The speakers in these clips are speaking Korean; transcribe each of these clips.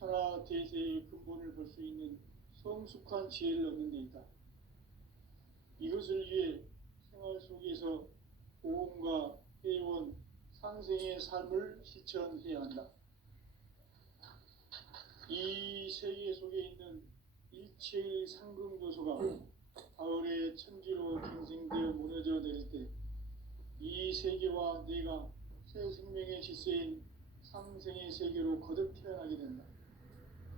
천하 대세의 근본을 볼 수 있는 성숙한 지혜를 얻는 데 있다. 이것을 위해 생활 속에서 보험과 회원, 상생의 삶을 실천해야 한다. 이 세계 속에 있는 일체의 상금교소가 가을의 천지로 갱생되어 무너져 내릴 때 이 세계와 내가 새 생명의 질서인 상생의 세계로 거듭 태어나게 된다.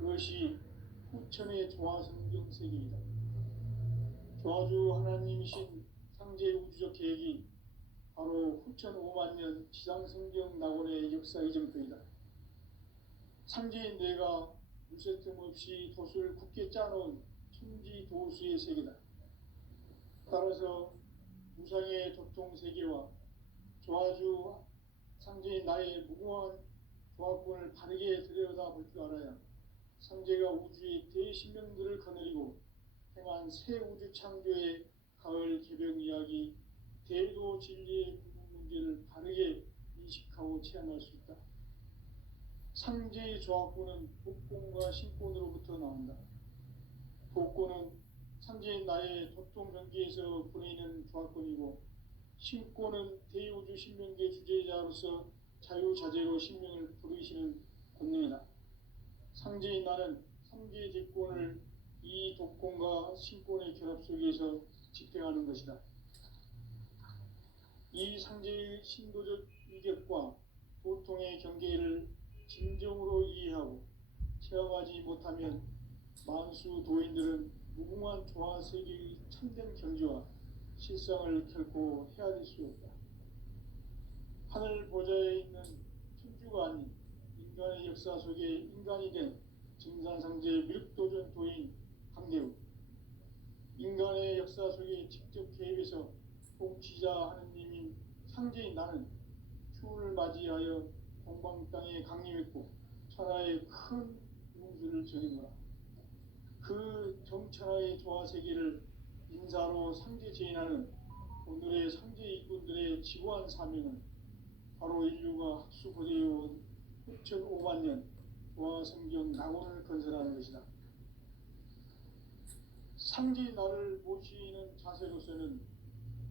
그것이 후천의 조화성경 세계이다. 조화주 하나님이신 상제 우주적 계획이 바로 후천 5만 년 지상성경 낙원의 역사의 점표이다. 상제인 내가 물새 틈 없이 돛을 굳게 짜놓은 천지 도수의 세계다. 따라서 무상의 도통 세계와 조화주 상제인 나의 무궁한 조화권을 바르게 들여다볼 줄 알아야 상제가 우주의 대신명들을 거느리고 행한 새 우주 창조의 가을 개벽 이야기, 대도 진리의 궁극 문제를 바르게 인식하고 체험할 수 있다. 상제의 조화권은 복권과 신권으로부터 나온다. 복권은 상제인 나의 도통 경계에서 보내는 조화권이고, 신권은 대우주 신명계 주제자로서 자유자재로 신명을 부르시는 권능이다. 상제인 나는 3개의 대권을 이 독권과 신권의 결합 속에서 집행하는 것이다. 이 상제의 신도적 위격과 도통의 경계를 진정으로 이해하고 체험하지 못하면 만수 도인들은 무궁한 조화세계의 참된 경지와 실상을 결코 헤아릴 수 없다. 하늘 보좌에 있는 천주가 아닌 인간의 역사 속에 인간이 된 증산상제 밀도전 도인 강대우, 인간의 역사 속에 직접 개입해서 통치자 하느님인 상제인 나는 추운을 맞이하여 동방 땅에 강림했고 천하의 큰 용수를 정해노라. 그 정천하의 조화세계를 인사로 상제 제인하는 오늘의 상제 이꾼들의 지고한 사명은 바로 인류가 학수고대해온 후천 5만 년 조화성경 낙원을 건설하는 것이다. 상제의 나를 모시는 자세로서는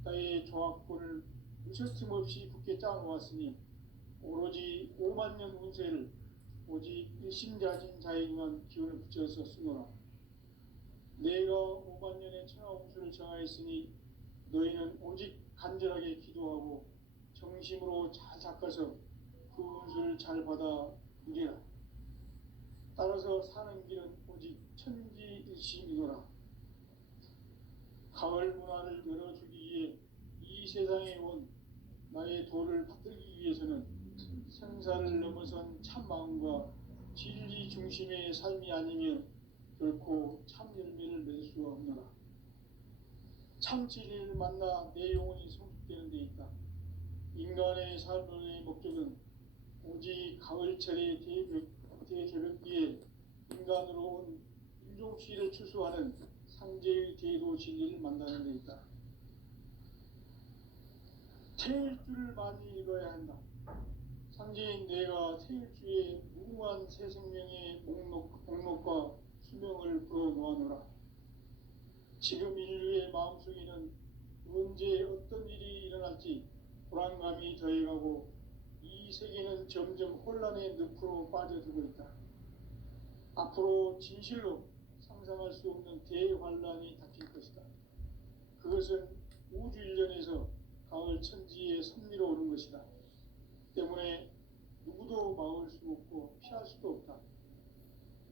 나의 조화권을 무쇠틈 없이 굳게 짜놓았으니 오로지 5만 년 운세를 오직 일심자진 자에게만 기운을 붙여서 쓰노라. 내가 5만 년의 천하운수를 정하였으니 너희는 오직 간절하게 기도하고 정심으로 잘 닦아서 그 운수를 잘 받아 누리라. 따라서 사는 길은 오직 천지일심이노라. 가을 문화를 열어주기 위해 이 세상에 온 나의 도를 받들기 위해서는 생사를 넘어선 참마음과 진리 중심의 삶이 아니면 결코 참 열매를 맺을 수가 없노라. 참 진리를 만나 내 영혼이 성숙되는 데 있다. 인간의 삶의 목적은 오직 가을철의 대개벽기에 인간으로 온 인종시를 추수하는 상제의 대도 진리를 만나는 데 있다. 태일주를 많이 읽어야 한다. 상제인 내가 태일주의 무궁한 새 생명의 목록과 수명을 불어놓아노라. 지금 인류의 마음속에는 언제 어떤 일이 일어날지 불안감이 더해가고 이 세계는 점점 혼란의 늪으로 빠져들고 있다. 앞으로 진실로 상상할 수 없는 대환란이 닥칠 것이다. 그것은 우주 일련에서 가을 천지의 섭리로 오는 것이다. 때문에 누구도 막을 수 없고 피할 수도 없다.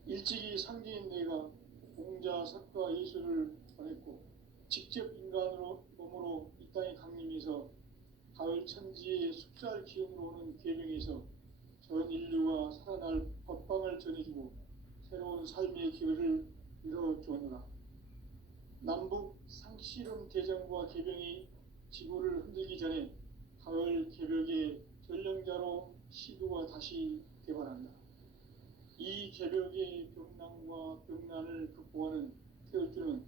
일찍이 상제인 내가 공자, 석가, 예수를 보냈고 직접 인간으로 몸으로 이 땅에 강림해서 가을 천지의 숙살 기운으로 오는 계명에서 전 인류가 살아날 법방을 전해주고 새로운 삶의 기회를 이뤄주었노라. 남북 상씨름 대전과 개병이 지구를 흔들기 전에 가을 개벽의 전령자로 시도가 다시 개발한다. 이 개벽의 병난과 병난을 극복하는 태울주는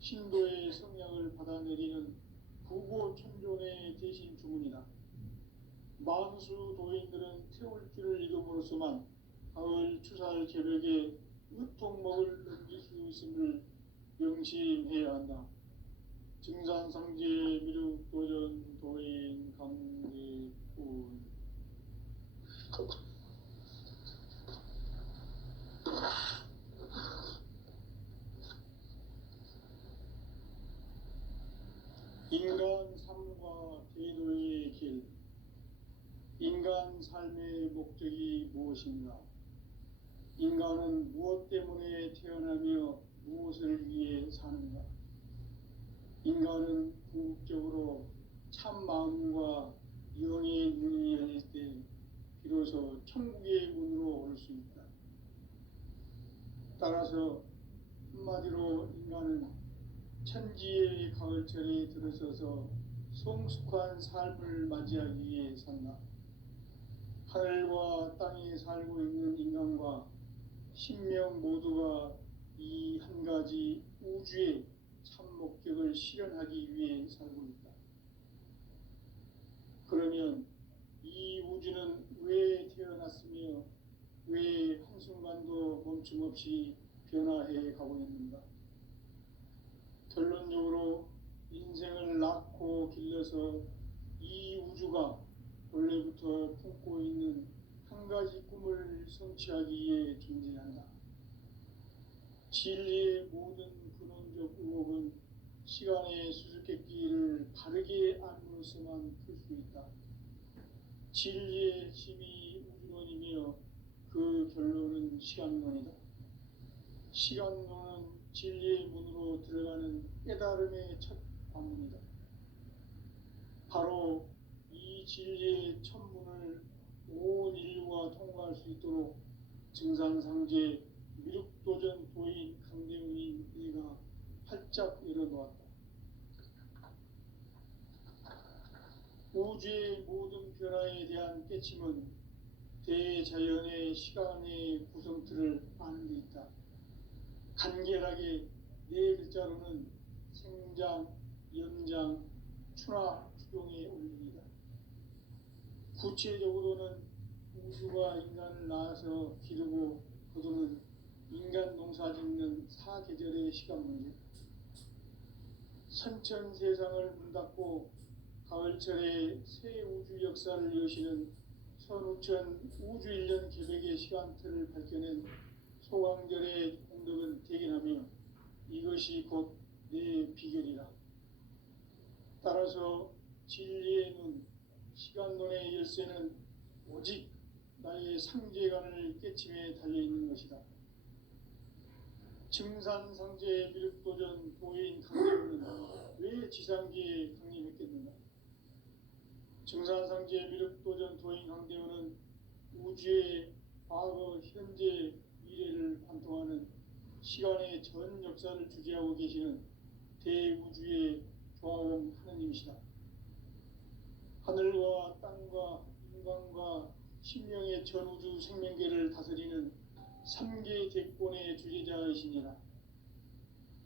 신도의 성향을 받아내리는 부고천존의 대신 주문이다. 만수 도인들은 태울주를 읽음으로써만 가을 추살 개벽에 으통먹을 넘길 수 있음을 명심해야 한다. 증산상제 미륵 도전 도인 강대군. 인간 삶과 대도의 길. 인간 삶의 목적이 무엇인가? 인간은 무엇 때문에 태어나며 무엇을 위해 사는가? 인간은 궁극적으로 참 마음과 영의 문이 열릴 때 비로소 천국의 문으로 올 수 있다. 따라서 한마디로 인간은 천지의 가을철에 들어서서 성숙한 삶을 맞이하기 위해 산다. 하늘과 땅에 살고 있는 인간과 신명 모두가 이 한 가지 우주의 참 목적을 실현하기 위해 살고 있다. 그러면 이 우주는 왜 태어났으며 왜 한순간도 멈춤없이 변화해 가고 있는가? 결론적으로 인생을 낳고 길러서 이 우주가 원래부터 품고 있는 한 가지 꿈을 성취하기 위해 존재한다. 진리의 모든 근원적 의혹은 시간의 수수께끼를 바르게 알므로서만 풀 수 있다. 진리의 핵심이 우주론이며 그 결론은 시간론이다. 시간론은 진리의 문으로 들어가는 깨달음의 첫 관문이다. 바로 이 진리의 첫 문을 온 인류가 통과할 수 있도록 증산상제 미륵도전 도인 강대훈이 내가 활짝 열어놓았다. 우주의 모든 변화에 대한 깨침은 대자연의 시간의 구성틀을 아는 데 있다. 간결하게 네 글자로는 생장, 연장, 추나 추동의 원리이다. 구체적으로는 우주가 인간을 낳아서 기르고 거두는 인간 농사 짓는 사계절의 시간 문제. 선천 세상을 문 닫고 가을철에 새 우주 역사를 여시는 선우천 우주 1년 계획의 시간틀을 밝혀낸 소강절의 공덕은 대견하며 이것이 곧 내 비결이라. 따라서 진리의 눈, 시간론의 열쇠는 오직 나의 상제관을 깨침에 달려있는 것이다. 증산상제 미륵도전 도인 강대훈은 왜 지상계에 강림했겠는가? 증산상제 미륵도전 도인 강대훈은 우주의 과거, 현재, 미래를 관통하는 시간의 전 역사를 주재하고 계시는 대우주의 조화원 하느님이시다. 하늘과 땅과 인간과 신명의 전우주 생명계를 다스리는 3계 대권의 주제자이시니라.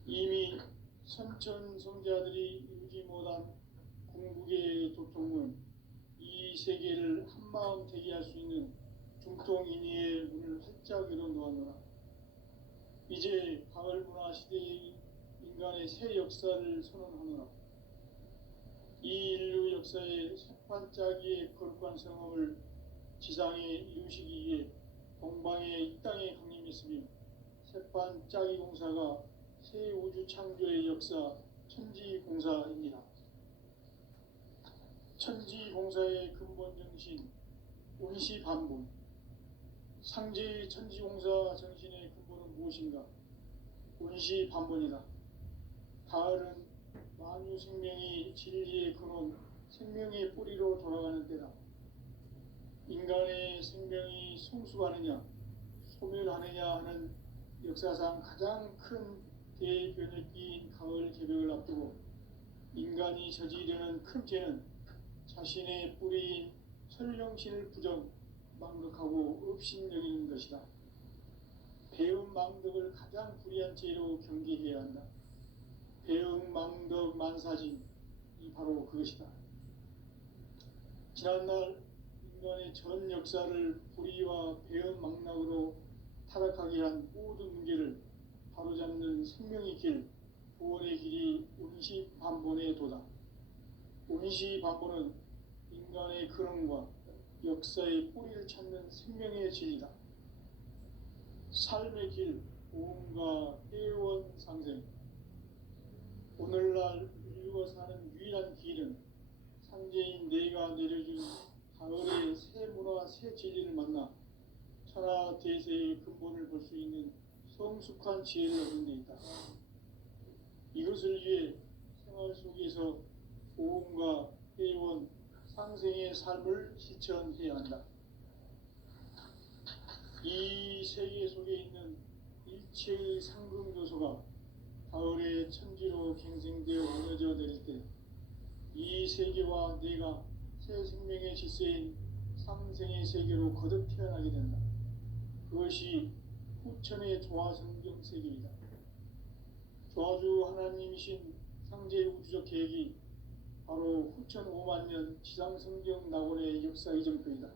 이미 선천성자들이 이루지 못한 궁극의 도통은 이 세계를 한마음 되게 할 수 있는 중통인의의 문을 활짝 열어놓았노라. 이제 가을 문화 시대의 인간의 새 역사를 선언하노라. 이 인류 역사의 새반짝이의 거룩한 성험을 지상에 이루시기 위해 동방의 이 땅에 강림했으며 새반짝이 공사가 새 우주 창조의 역사 천지공사입니다. 천지공사의 근본 정신 운시반본. 상제의 천지공사 정신의 근본은 무엇인가? 운시반본이다. 가을은 만유 생명이 진리의 근원, 생명의 뿌리로 돌아가는 때다. 인간의 생명이 성숙하느냐, 소멸하느냐 하는 역사상 가장 큰 대변혁기인 가을 개벽을 앞두고 인간이 저지르는 큰 죄는 자신의 뿌리인 설령신을 부정, 망덕하고 업신여기는 것이다. 배움 망덕을 가장 불의한 죄로 경계해야 한다. 배움 망덕 만사진, 이 바로 그것이다. 지난날 인간의 전 역사를 불의와 배움 망락으로 야기한 모든 문제를 바로잡는 생명의 길, 구원의 길이 운시반본에 도다. 운시반본은 인간의 근원과 역사의 뿌리를 찾는 생명의 진리다. 삶의 길, 보험과 회원상생. 오늘날 인류가 사는 유일한 길은 상제인 내가 내려준 가을의 새 문화, 새 진리를 만나 천하 대세의 근본을 볼 수 있는 성숙한 지혜를 얻는 데 있다. 이것을 위해 생활 속에서 보험과 회원, 상생의 삶을 실천해야 한다. 이 세계 속에 있는 일체의 상금 요소가 가을의 천지로 갱생되어 무너져 내릴 때 이 세계와 내가 새 생명의 질서인 상생의 세계로 거듭 태어나게 된다. 그것이 후천의 조화성경 세계이다. 조화주 하나님이신 상제 우주적 계획이 바로 후천 5만 년 지상성경 낙원의 역사 이정표이다.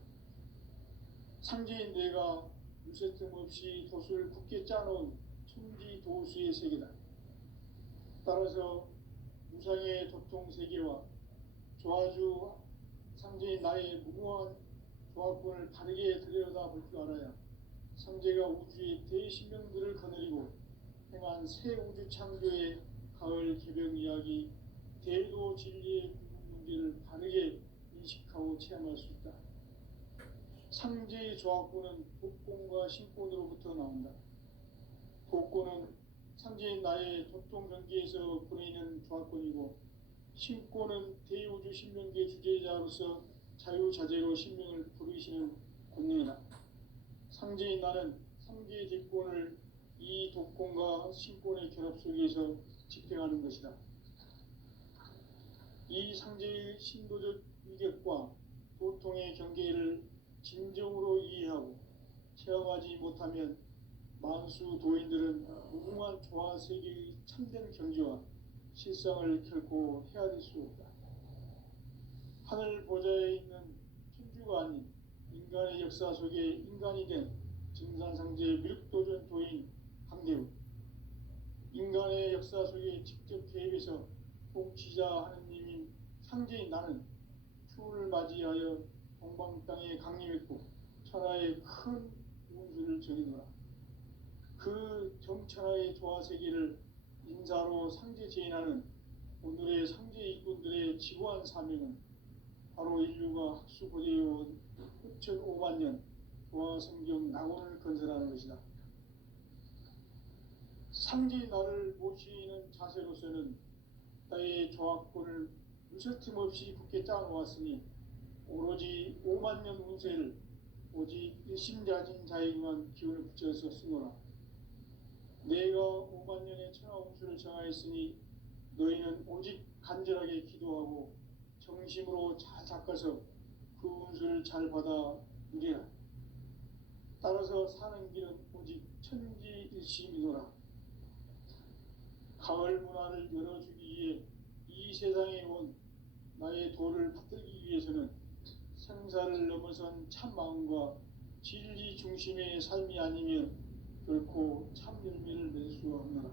상제인 내가 유세 틈 없이 도수를 굳게 짜놓은 천지 도수의 세계다. 따라서 무상의 도통 세계와 조화주 상제인 나의 무궁한 조합권을 바르게 들여다볼 줄 알아야 상제가 우주의 대신명들을 거느리고 행한 새 우주 창조의 가을 개벽 이야기, 대도 진리의 궁극 문제를 바르게 인식하고 체험할 수 있다. 상제의 조합권은 독권과 신권으로부터 나온다. 독권은 상제인 나의 도통전기에서 보내는 조합권이고, 신권은 대우주 신명계 주제자로서 자유자재로 신명을 부르시는 권능이다. 상제인 나는 상제의 대권을 이 독권과 신권의 결합 속에서 집행하는 것이다. 이 상제의 신도적 위격과 도통의 경계를 진정으로 이해하고 체험하지 못하면 만수 도인들은 무궁한 조화 세계의 참된 경지와 실상을 결코 헤아릴 수 없다. 하늘 보좌에 있는 천주가 아닌 인간의 역사 속에 인간이 된 증산상제 밀도전 도인 강대우, 인간의 역사 속에 직접 개입해서 통치자 하느님인 상제인 나는 추운을 맞이하여 동방 땅에 강림했고 천하의 큰 운수를 전이노라. 그 정천하의 조화 세계를 인사로 상제 제인하는 오늘의 상제 일꾼들의 지고한 사명은 바로 인류가 학수고대해온 후천 5만 년 조화 성경 낙원을 건설하는 것이다. 상제의 나를 모시는 자세로서는 나의 조합권을 무설틈 없이 굳게 짜놓았으니 오로지 5만 년 운세를 오직 일심자진 자에게만 기운을 붙여서 쓰노라. 내가 5만 년의 천하 운수를 정하였으니 너희는 오직 간절하게 기도하고 정심으로 잘 닦아서 그 운수를 잘 받아 누리라. 따라서 사는 길은 오직 천지일심이노라. 가을 문화를 열어주기 위해 이 세상에 온 나의 도를 받들기 위해서는 생사를 넘어선 참 마음과 진리 중심의 삶이 아니면 결코 참 열매를 맺을 수가 없노라.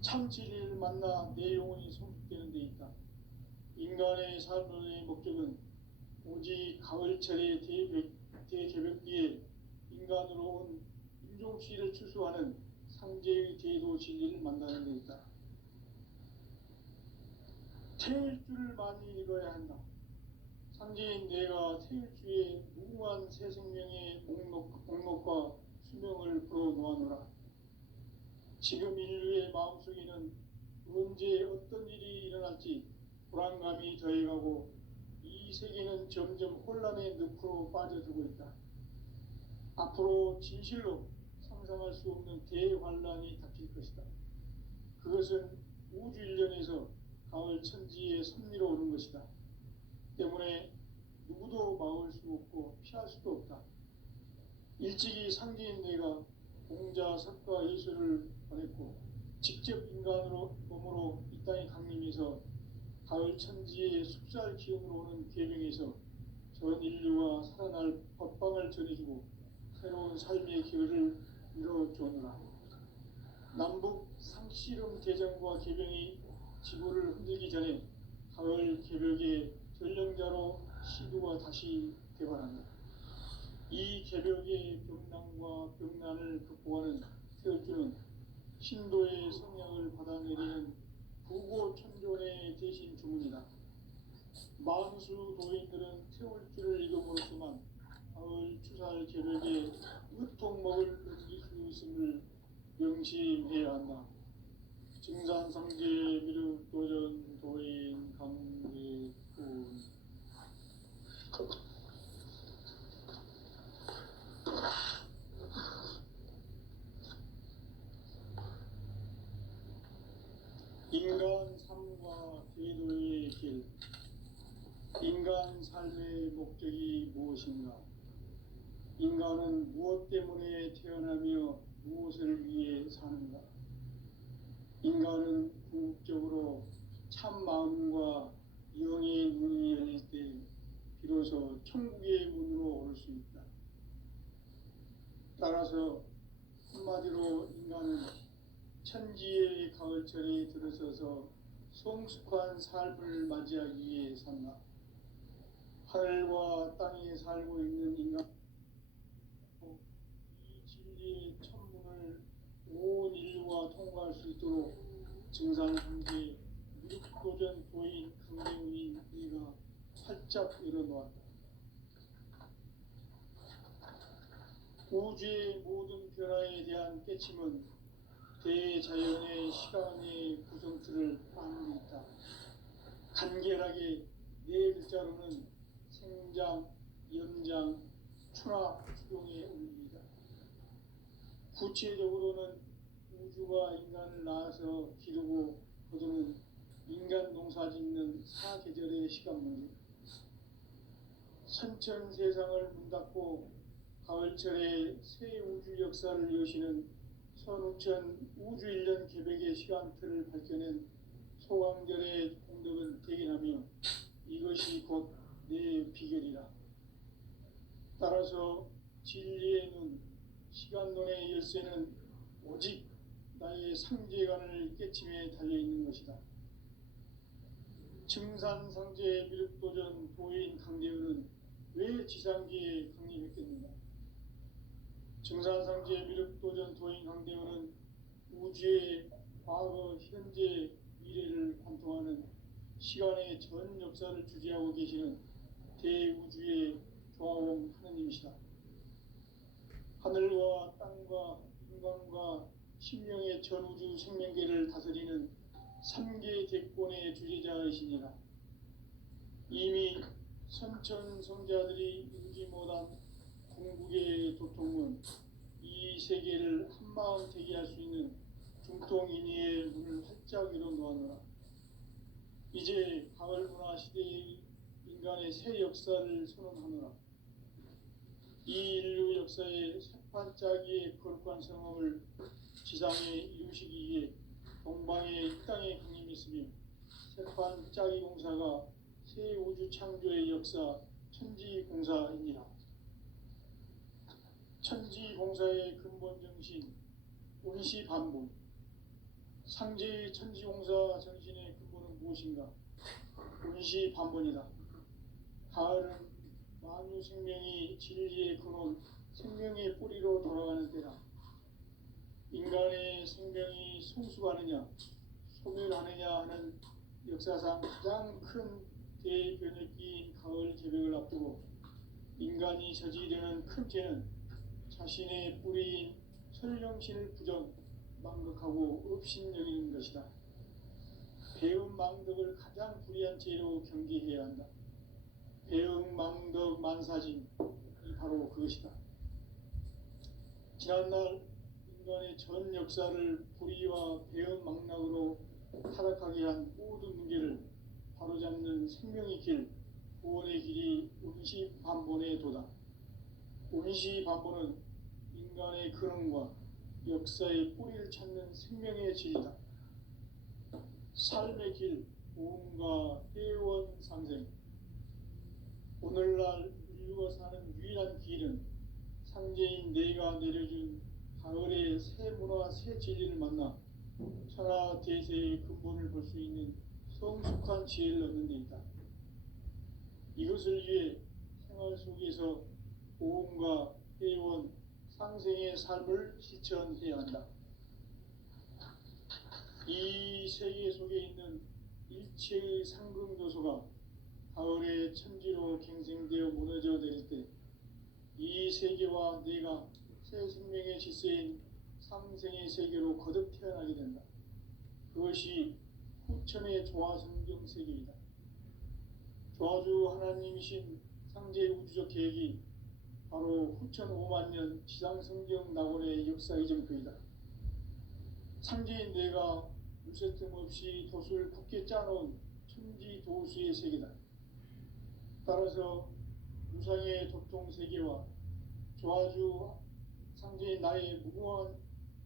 참 진리를 만나 내 영혼이 성숙되는 데 있다. 인간의 삶의 목적은 오직 가을철의 대개벽기에 인간으로 온 인종시를 추수하는 상제의 대도 진리를 만나는 데 있다. 태일주를 많이 읽어야 한다. 상제인 내가 태일주의 무궁한 새 생명의 목록과 수명을 풀어놓아노라. 지금 인류의 마음속에는 언제 어떤 일이 일어날지 불안감이 더해가고 이 세계는 점점 혼란의 늪으로 빠져들고 있다. 앞으로 진실로 상상할 수 없는 대환란이 닥칠 것이다. 그것은 우주 일련에서 가을 천지의 섭리로 오는 것이다. 때문에 누구도 막을 수 없고 피할 수도 없다. 일찍이 상제인 내가 공자, 석가, 예수를 보냈고 직접 인간으로 몸으로 이 땅에 강림해서 가을 천지의 숙살 기운으로 오는 계명에서 전 인류가 살아날 법방을 전해주고 새로운 새로운 삶의 기회를 열어주느라. 남북 상씨름 대전과 개병이 지구를 흔들기 전에 가을 개벽의 전령자로 시도가 다시 개발한다. 이 개벽의 병난과 병난을 극복하는 태어주는 신도의 성령을 받아내리는 부고천존의 대신 주문이다. 만수 도인들은 태울주를 이름으로서만 가을 추살 개벽에 으통먹을 넘길 수 있음을 명심해야 한다. 증산상제 미륵도전 도인 강대군. 인간 삶과 제도의 길. 인간 삶의 목적이 무엇인가? 인간은 무엇 때문에 태어나며 무엇을 위해 사는가? 인간은 궁극적으로 참 마음과 영의 문이 열릴 때 비로소 천국의 문으로 올 수 있다. 따라서 한마디로 인간은 천지의 가을철에 들어서서 성숙한 삶을 맞이하기 위해 산다. 하늘과 땅에 살고 있는 인간, 이 진리의 천문을 온 인류가 통과할 수 있도록 증산상제 미륵도전 도인 강대우인 이가 활짝 열어놓았다. 우주의 모든 변화에 대한 깨침은 대자연의 시간의 구성틀을 따르고 있다. 간결하게 네 글자로는 생장, 연장, 추락, 추동의 원리이다. 구체적으로는 우주가 인간을 낳아서 기르고 거두는 인간 농사 짓는 사계절의 시간 문제, 선천 세상을 문 닫고 가을철에 새 우주 역사를 여시는 선우천 우주 1년 개벽의 시간틀을 밝혀낸 소강절의 공덕은 대견하며 이것이 곧 내 비결이라. 따라서 진리의 눈, 시간론의 열쇠는 오직 나의 상제관을 깨침에 달려있는 것이다. 증산상제 미륵도전 도인 강대우는 왜 지상기에 강림했겠는가? 증산상제 미륵도전 도인 강대우는 우주의 과거, 현재, 미래를 관통하는 시간의 전 역사를 주재하고 계시는 대우주의 조화원 하느님이시다. 하늘과 땅과 인간과 신명의 전우주 생명계를 다스리는 3계 대권의 주재자이시니라. 이미 선천성자들이 이루지 못한 궁극의 도통은 이 세계를 한마음 되게 할 수 있는 중통인의의 문을 활짝 열어놓았노라. 이제 가을 문화 시대의 인간의 새 역사를 선언하노라. 이 인류 역사의 새판짜기의 거룩한 성험을 지상에 이루시기 위해 동방의 이 땅에 강림했으며 새판짜기 공사가 새 우주 창조의 역사 천지공사이니라. 천지공사의 근본 정신 운시반본. 상제의 천지공사 정신의 근본은 무엇인가? 운시반본이다. 가을은 만유 생명이 진리의 근원, 생명의 뿌리로 돌아가는 때다. 인간의 생명이 성숙하느냐, 소멸하느냐 하는 역사상 가장 큰 대변혁기인 가을 개벽을 앞두고 인간이 저지르는 큰 죄는 자신의 뿌리인 설령신을 부정, 망극하고 업신여기는 것이다. 배음 망덕을 가장 불의한 죄로 경계해야 한다. 배음 망덕 만사진, 이 바로 그것이다. 지난날 인간의 전 역사를 불의와 배음 망락으로 타락하게 한 모든 문제를 바로잡는 생명의 길, 구원의 길이 운시반본의 도다. 운시반본은 인간의 근원과 역사의 뿌리를 찾는 생명의 진리다. 삶의 길, 고음과 회원 상생. 오늘날 인류가 사는 유일한 길은 상제인 내가 내려준 가을의 새 문화 새 진리를 만나 천하 대세의 근본을 볼 수 있는 성숙한 지혜를 얻는 데 있다. 이것을 위해 생활 속에서 보험과 회원, 상생의 삶을 실천해야 한다. 이 세계 속에 있는 일체의 상승도소가 가을의 천지로 갱생되어 무너져 내릴 때 이 세계와 내가 새 생명의 질서인 상생의 세계로 거듭 태어나게 된다. 그것이 후천의 조화성경 세계이다. 조화주 하나님이신 상제의 우주적 계획이 바로 후천 5만 년 지상성경 낙원의 역사 이정표이다. 상제인 내가 무쇠 틈 없이 돛을 굳게 짜놓은 천지 도수의 세계다. 따라서 무상의 도통 세계와 조화주 상제인 나의 무궁한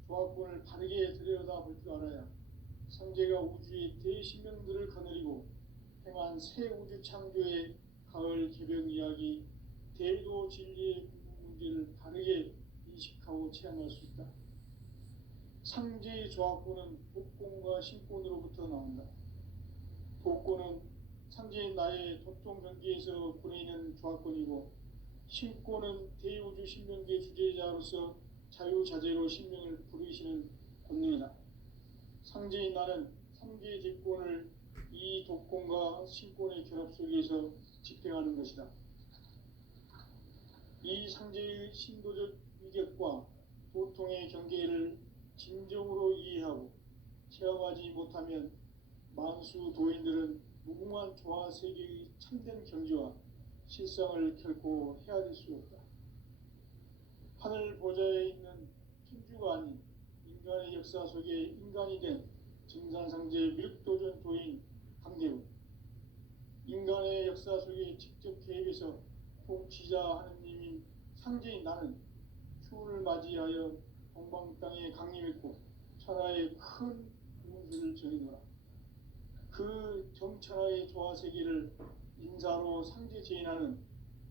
조화권을 바르게 들여다볼 줄 알아야 상제가 우주의 대신명들을 거느리고 행한 새 우주 창조의 가을 개벽 이야기, 대도 진리의 궁극 문제를 바르게 인식하고 체험할 수 있다. 상제의 조화권은 복권과 신권으로부터 나온다. 복권은 상제인 나의 도통 경계에서 보내는 조화권이고, 신권은 대우주 신명계 주제자로서 자유자재로 신명을 부르시는 권능이다. 상제인 나는 상제의 대권을 이 독권과 신권의 결합 속에서 집행하는 것이다. 이 상제의 신도적 위격과 도통의 경계를 진정으로 이해하고 체험하지 못하면 만수 도인들은 무궁한 조화 세계의 참된 경지와 실상을 결코 헤아릴 수 없다. 하늘 보좌에 있는 천주가 아닌 인간의 역사 속에 인간이 된 증산상제 밀도전 도인 강대우, 인간의 역사 속에 직접 개입해서 통치자 하느님인 상제인 나는 추운을 맞이하여 동방 땅에 강림했고 천하의 큰 운수를 전이노라. 그 정천하의 조화세계를 인사로 상제 제인하는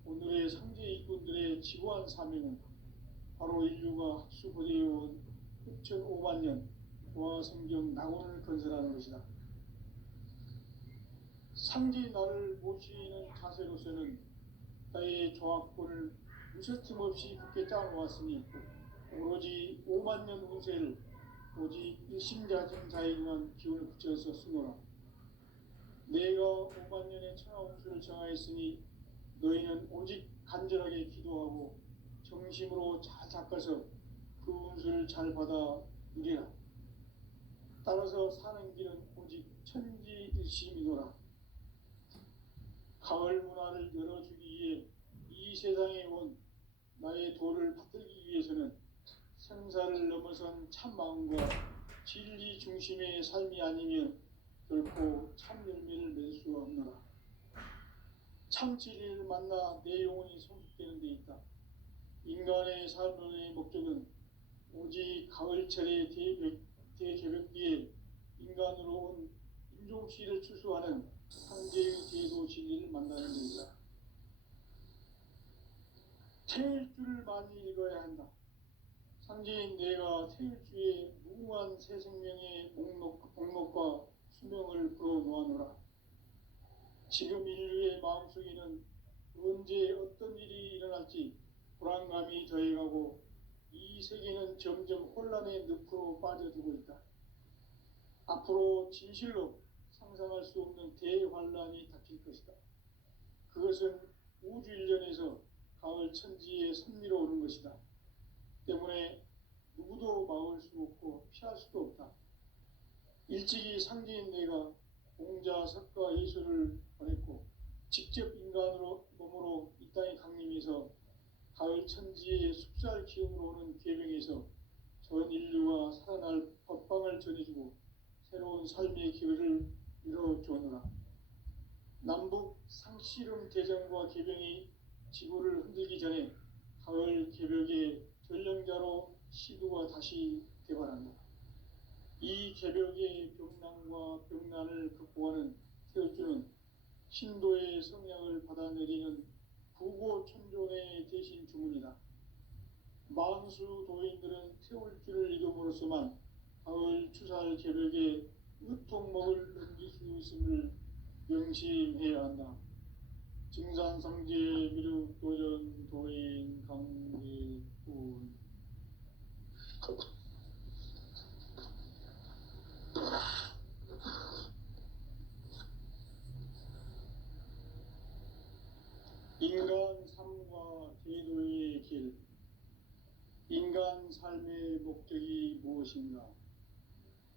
오늘의 상제 일꾼들의 지구한 사명은 바로 인류가 합수보내어온 후천 5만 년 조화성경 낙원을 건설하는 것이다. 상제 나를 모시는 자세로서는 나의 조화권을 무쇠틈 없이 굳게 짜놓았으니 오로지 5만 년 운세를 오직 일심자진 자에게만 기운을 붙여서 쓰노라. 내가 5만 년의 천하 운수를 정하였으니 너희는 오직 간절하게 기도하고 정심으로 잘 닦아서 그 운수를 잘 받아 누리라. 따라서 사는 길은 오직 천지일심이노라. 가을 문화를 열어주기 위해 이 세상에 온 나의 도를 받들기 위해서는 생사를 넘어선 참마음과 진리 중심의 삶이 아니면 결코 참 열매를 맺을 수가 없노라. 참 진리를 만나 내 영혼이 성숙되는 데 있다. 인간의 삶의 목적은 오직 가을철의 대개벽기에 인간으로 온 인종시를 추수하는 상제의 제도 진리를 만나는 데 있다. 태일주를 많이 읽어야 한다. 상제인 내가 태일주의 무궁한 새 생명의 목록과 수명을 불어놓아노라. 지금 인류의 마음속에는 언제 어떤 일이 일어날지 불안감이 더해가고 이 세계는 점점 혼란의 늪으로 빠져들고 있다. 앞으로 진실로 상상할 수 없는 대환란이 닥칠 것이다. 그것은 우주 일련에서 가을 천지의 섭리로 오는 것이다. 때문에 누구도 막을 수 없고 피할 수도 없다. 일찍이 상제인 내가 공자, 석가, 예수를 보냈고 직접 인간으로 몸으로 이 땅에 강림해서 가을 천지의 숙살 기운으로 오는 계명에서 전 인류가 살아날 법방을 전해주고 새로운 삶의 기회를 이뤄주었노라. 남북 상씨름 대전과 개병이 지구를 흔들기 전에 가을 개벽의 전령자로 시두가 다시 개발한다. 이 개벽의 병난과 병난을 극복하는 태어주는 신도의 성향을 받아내리는 구고 천존의 대신 주문이다. 만수 도인들은 태울 줄을 이름으로서만 가을 추살 개벽에 으통먹을 넘길 수 있음을 명심해야 한다. 증산상제 미륵 도전 도인 강계군. 인간 삶과 제도의 길. 인간 삶의 목적이 무엇인가?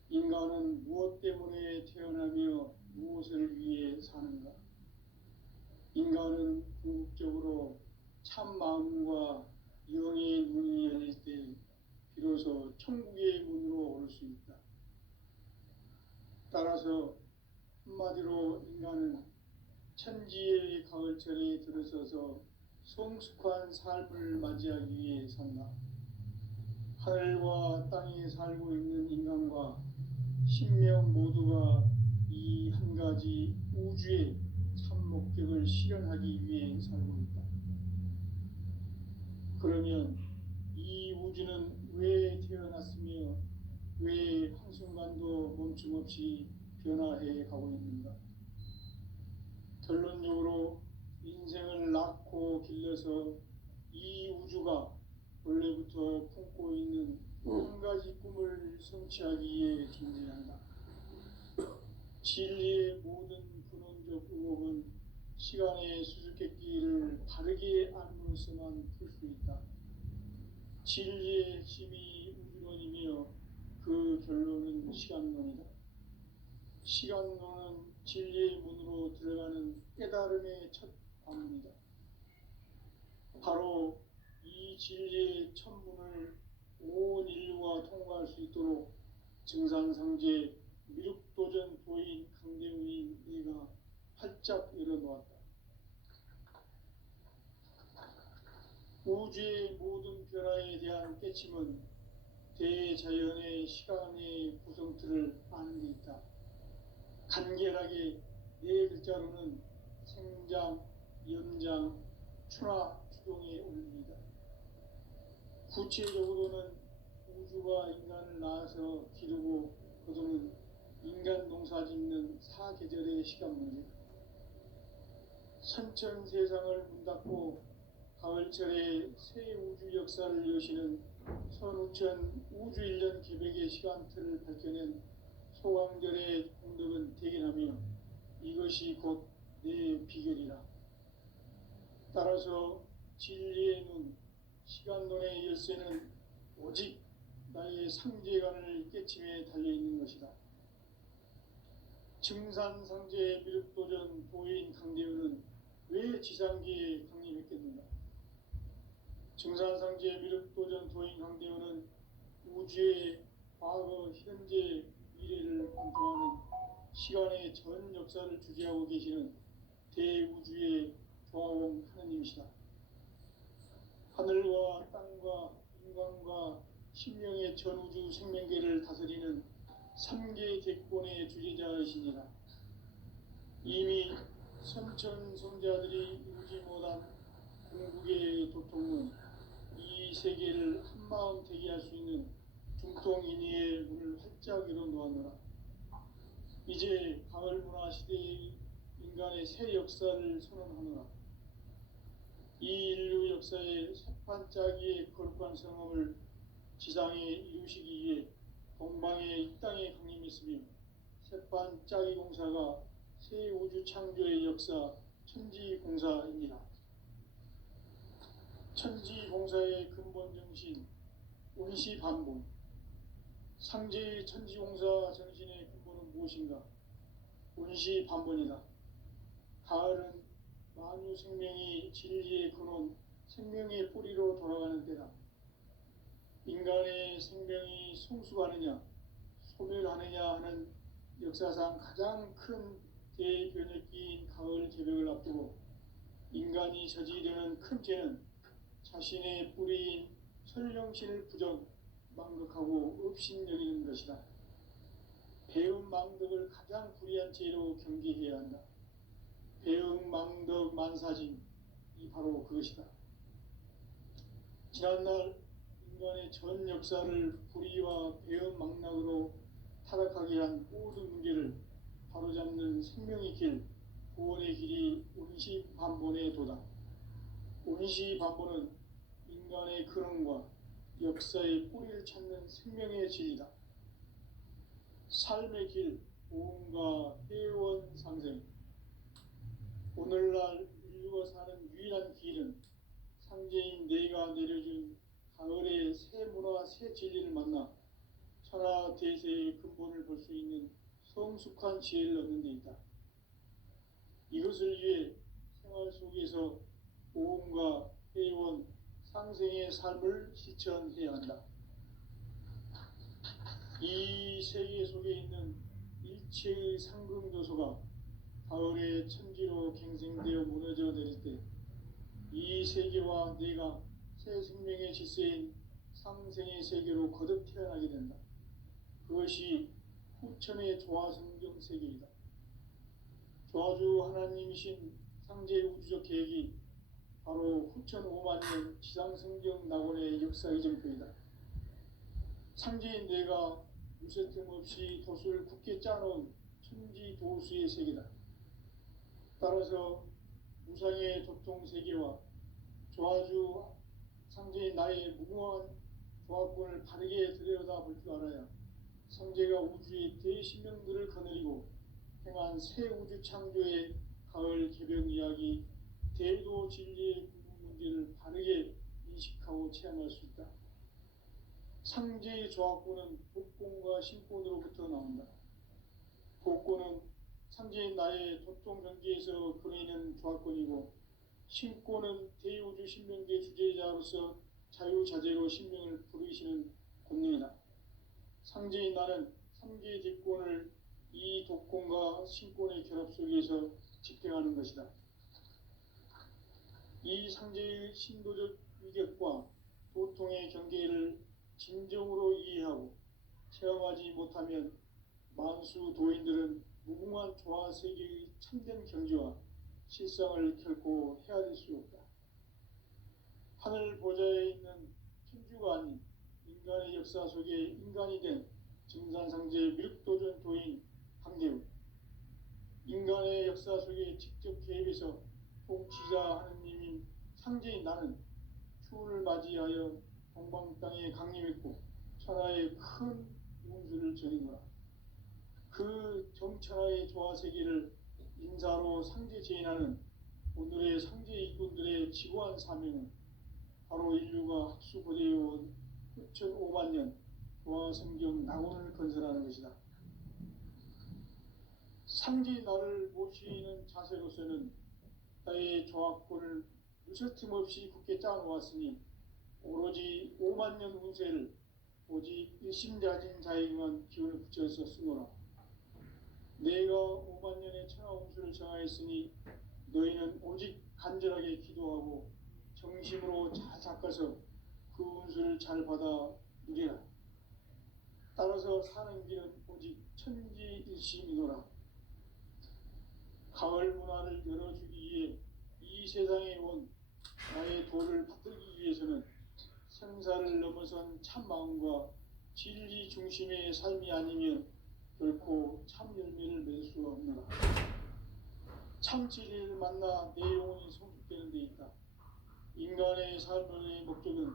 인간은 무엇 때문에 태어나며 무엇을 위해 사는가? 인간은 궁극적으로 참 마음과 영의 문이 열릴 때 비로소 천국의 문으로 올 수 있다. 따라서 한마디로 인간은 천지의 가을철에 들어서서 성숙한 삶을 맞이하기 위해 산다. 하늘과 땅에 살고 있는 인간과 신명 모두가 이 한 가지 우주의 참 목적을 실현하기 위해 살고 있다. 그러면 이 우주는 왜 태어났으며 왜 한순간도 멈춤없이 변화해 가고 있는가? 결론적으로 인생을 낳고 길러서 이 우주가 원래부터 품고 있는 한 가지 꿈을 성취하기 위해 존재한다. 진리의 모든 근원적 의혹은 시간의 수수께끼를 바르게 알므로서만 풀 수 있다. 진리의 핵심이 우주론이며 그 결론은 시간론이다. 시간론은 진리의 문으로 들어가는 깨달음의 첫 관문이다. 바로 이 진리의 천문을 온 인류가 통과할 수 있도록 증산상제 미륵도전 도인 강대훈이 내가 활짝 열어놓았다. 우주의 모든 변화에 대한 깨침은 대자연의 시간의 구성틀을 아는 데 있다. 간결하게 네 글자로는 생장, 연장, 추나 추동의 원리이다. 구체적으로는 우주가 인간을 낳아서 기르고 거두는 인간 농사 짓는 사계절의 시간 문제다. 선천 세상을 문 닫고 가을철에 새 우주 역사를 여시는 선우천 우주 1년 개벽의 시간틀을 밝혀낸 소강절의 공덕은 대견하며 이것이 곧 내 비결이라. 따라서 진리의 눈, 시간론의 열쇠는 오직 나의 상제관을 깨침에 달려있는 것이다. 증산상제 미륵도전 도인 강대훈은 왜 지상기에 강림했겠는가? 증산상제 미륵도전 도인 강대훈은 우주의 과거, 현재, 미래를 관통하는 시간의 전 역사를 주재하고 계시는 대우주의 조화원 하느님이시다. 하늘과 땅과 인간과 신명의 전우주 생명계를 다스리는 3계 객본의 주제자이시니라. 이미 선천성자들이 이루지 못한 궁극의 도통은 이 세계를 한마음 되게 할 수 있는 중통인의의 문을 활짝 열어놓았노라. 이제 가을 문화 시대의 인간의 새 역사를 선언하노라. 이 인류 역사의 새판짜기의 거룩한 성험을 지상에 이루시기 위해 동방의 이 땅에 강림했으며 새판짜기 공사가 새 우주 창조의 역사 천지공사입니다. 천지공사의 근본 정신 운시반본. 상제의 천지공사 정신의 근본은 무엇인가? 운시반본이다. 가을은 만유 생명이 진리의 근원, 생명의 뿌리로 돌아가는 때다. 인간의 생명이 성숙하느냐, 소멸하느냐 하는 역사상 가장 큰 대변혁기인 가을 개벽을 앞두고 인간이 저지르는 큰 죄는 자신의 뿌리인 설령신을 부정, 망극하고 업신여기는 것이다. 배움 망덕을 가장 불의한 죄로 경계해야 한다. 배움 망덕 만사진, 이 바로 그것이다. 지난날 인간의 전 역사를 불의와 배은망락으로 타락하게 한 모든 문제를 바로잡는 생명의 길, 구원의 길이 운시반본의 도다. 운시반본은 인간의 근원과 역사의 뿌리를 찾는 생명의 진리다. 삶의 길, 보험과 회원 상생. 오늘날 인류가 사는 유일한 길은 상제인 내가 내려준 가을의 새 문화, 새 진리를 만나 천하 대세의 근본을 볼 수 있는 성숙한 지혜를 얻는 데 있다. 이것을 위해 생활 속에서 보험과 회원, 상생의 삶을 실천해야 한다. 이 세계 속에 있는 일체의 상금 요소가 가을의 천지로 갱생되어 무너져 내릴 때 이 세계와 내가 새 생명의 질서인 상생의 세계로 거듭 태어나게 된다. 그것이 후천의 조화성경 세계이다. 조화주 하나님이신 상제의 우주적 계획이 바로 후천 5만 년 지상성경 낙원의 역사 이정표이다. 상제인 내가 무쇠 틈 없이 돛을 굳게 짜놓은 천지 도수의 세계다. 따라서 무상의 도통 세계와 조화주 상제인 나의 무궁한 조화권을 바르게 들여다볼 줄 알아야 상제가 우주의 대신명들을 거느리고 행한 새 우주 창조의 가을 개벽 이야기, 대도 진리의 구분 문제를 바르게 인식하고 체험할 수 있다. 상제의 조화권은 복권과 신권으로부터 나온다. 복권은 상제인 나의 도통 경계에서 그리는 조화권이고, 신권은 대우주 신명계 주제자로서 자유자재로 신명을 부르시는 권능이다. 상제인 나는 3개의 뒷권을 이 독권과 신권의 결합 속에서 집행하는 것이다. 이 상제의 신도적 위격과 도통의 경계를 진정으로 이해하고 체험하지 못하면 만수 도인들은 무궁한 조화 세계의 참된 경지와 실상을 결코 헤아릴 수 없다. 하늘 보좌에 있는 천주가 아닌 인간의 역사 속에 인간이 된 증산상제 미륵도전 도인 강대우, 인간의 역사 속에 직접 개입해서 통치자 하느님인 상제인 나는 추운을 맞이하여 동방 땅에 강림했고 천하의 큰 운수를 전이노라. 그 정천하의 조화세계를 인사로 상제 제인하는 오늘의 상제 일꾼들의 지고한 사명은 바로 인류가 학수고대해온 후천 5만 년 조화성경 낙원을 건설하는 것이다. 상제 나를 모시는 자세로서는 나의 조화권을 무쇠틈 없이 굳게 짜놓았으니 오로지 5만 년 운세를 오직 일심자진 자에게만 기운을 붙여서 쓰노라. 내가 5만 년의 천하 운수를 정하였으니 너희는 오직 간절하게 기도하고 정심으로 잘 닦아서 그 운수를 잘 받아 누리라. 따라서 사는 길은 오직 천지일심이노라. 가을 문화를 열어주기 위해 이 세상에 온 나의 도를 받들기 위해서는 생사를 넘어선 참마음과 진리 중심의 삶이 아니면 결코 참 열매를 맺을 수 없노라. 참 진리를 만나 내 영혼이 성숙되는 데 있다. 인간의 삶의 목적은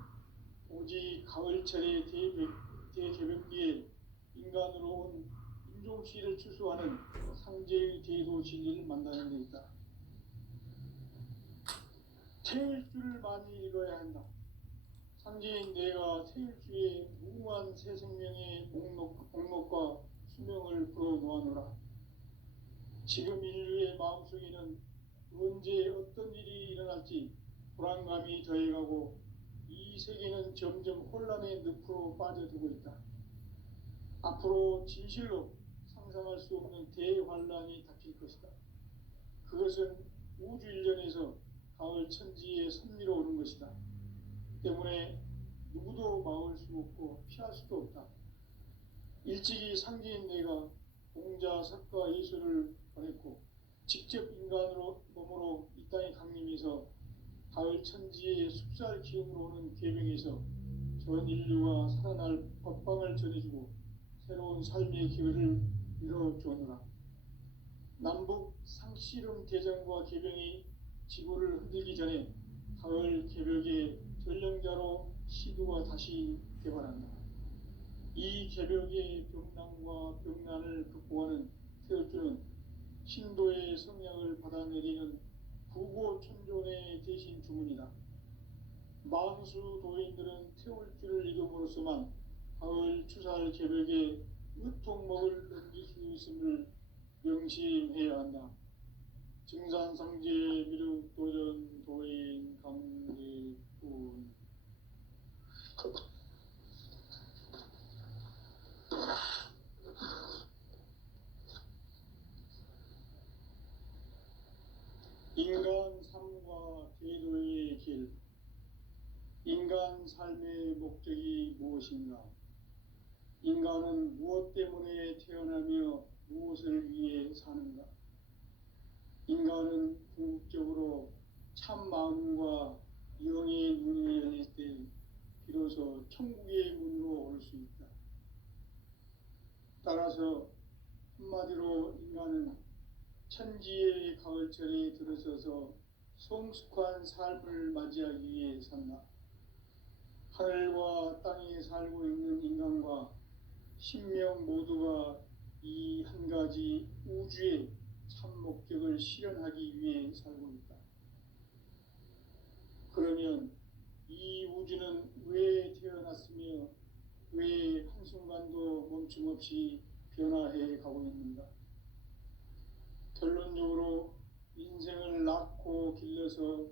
오직 가을철의 대개벽기에 인간으로 온 인종시를 추수하는 상제의 대도 진리를 만나는 데 있다. 태일주를 많이 읽어야 한다. 상제인 내가 태일주의 무궁한 새 생명의 목록과 수명을 불어놓아노라. 지금 인류의 마음속에는 언제 어떤 일이 일어날지 불안감이 더해가고 이 세계는 점점 혼란의 늪으로 빠져들고 있다. 앞으로 진실로 상상할 수 없는 대환란이 닥칠 것이다. 그것은 우주 일련에서 가을 천지의 섭리로 오는 것이다. 때문에 누구도 막을 수 없고 피할 수도 없다. 일찍이 상제인 내가 공자, 석가, 예수를 보냈고 직접 인간으로 몸으로 이 땅에 강림해서 가을 천지의 숲살 기운으로 오는 계명에서 전 인류가 살아날 법방을 전해주고 새로운 삶의 기회를 열어주느라. 남북 상씨름 대전과 개병이 지구를 흔들기 전에 가을 개벽의 전령자로 시도가 다시 개발한다. 이 개벽의 병난과 병난을 극복하는 태울주는 신도의 성약을 받아내리는 구고천존의 대신 주문이다. 만수 도인들은 태울주를 이름으로서만 가을 추살 개벽에 으통먹을 넘길 수 있음을 명심해야 한다. 증산상제 미륵도전 도인 강대군. 인간 삶과 대도의 길. 인간 삶의 목적이 무엇인가? 인간은 무엇 때문에 태어나며 무엇을 위해 사는가? 인간은 궁극적으로 참 마음과 영의 눈이 열릴 때 비로소 천국의 문으로 올 수 있다. 따라서 한마디로 인간은 천지의 가을철에 들어서서 성숙한 삶을 맞이하기 위해 산다. 하늘과 땅에 살고 있는 인간과 신명 모두가 이 한 가지 우주의 참 목적을 실현하기 위해 살고 있다. 그러면 이 우주는 왜 태어났으며 왜 한순간도 멈춤없이 변화해 가고 있는가? 결론적으로 인생을 낳고 길러서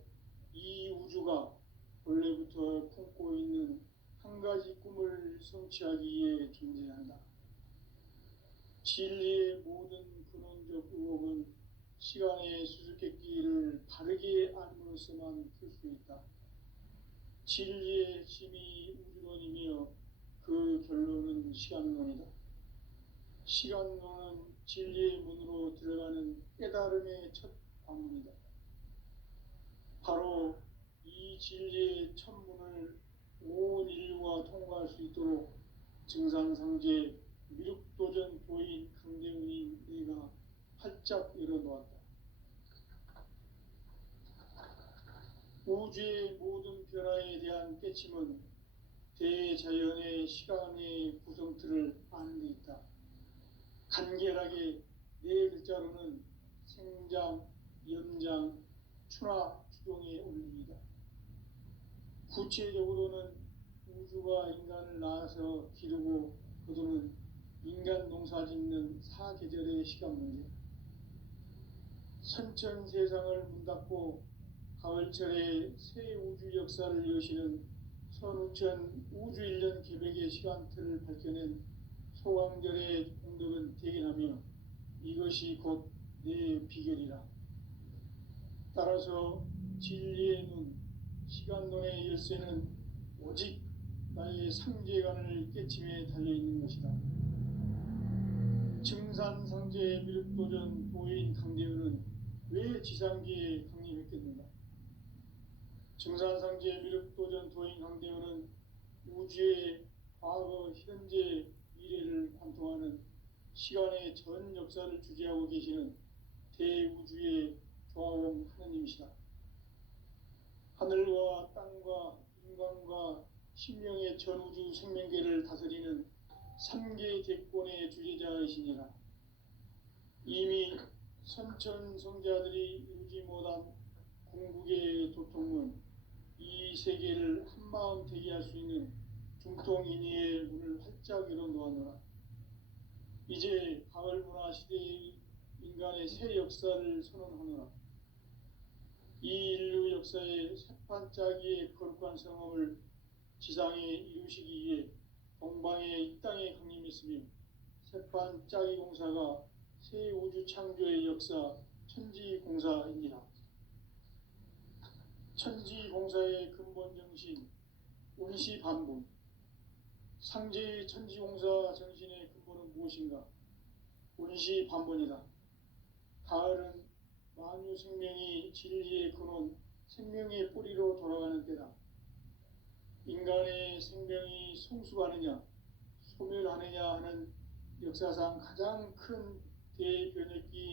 이 우주가 원래부터 품고 있는 한 가지 꿈을 성취하기 위해 존재한다. 진리의 모든 근원적 의혹은 시간의 수수께끼를 바르게 알므로써만 풀 수 있다. 진리의 핵심이 우주론이며 그 결론은 시간론이다. 시간론은 진리의 문으로 들어가는 깨달음의 첫 방문이다. 바로 이 진리의 첫 문을 온 인류가 통과할 수 있도록 증산상제 미륵도전 도인 강대훈이 내가 활짝 열어놓았다. 우주의 모든 변화에 대한 깨침은 대자연의 시간의 구성틀을 아는 데 있다. 간결하게 네 글자로는 생장, 연장, 추나 추동의 원리이다. 구체적으로는 우주가 인간을 낳아서 기르고 거두는 인간 농사 짓는 사계절의 시간 문제. 선천 세상을 문 닫고 가을철에 새 우주 역사를 여시는 선우천 우주일년 개벽의 시간틀을 밝혀낸 소강절의 공덕은 대견하며 이것이 곧 내 비결이라. 따라서 진리의 눈, 시간론의 열쇠는 오직 나의 상제관을 깨침에 달려있는 것이다. 증산상제 미륵도전 도인 강대훈은 왜 지상계에 강림했겠는가? 증산상제 미륵도전 도인 강대훈은 우주의 과거, 현재, 미래를 관통하는 시간의 전 역사를 주재하고 계시는 대우주의 조화원 하느님이시다. 하늘과 땅과 인간과 신명의 전우주 생명계를 다스리는 3계 대권의 주제자이시니라. 이미 선천성자들이 이루지 못한 궁극의 도통은 이 세계를 한마음 되게 할 수 있는 중통인의의 문을 활짝 열어놓았노라. 이제 가을 문화 시대의 인간의 새 역사를 선언하노라. 이 인류 역사의 새판짜기의 거룩한 성험을 지상에 이루시기 위해 동방의 이 땅에 강림했으며 새판짜기 공사가 새 우주 창조의 역사 천지공사이니라. 천지공사의 근본 정신 운시반분. 상제의 천지공사 정신의 근본은 무엇인가? 운시반분이다. 가을은 만유 생명이 진리의 근원, 생명의 뿌리로 돌아가는 때다. 인간의 생명이 성숙하느냐 소멸하느냐 하는 역사상 가장 큰 대변혁기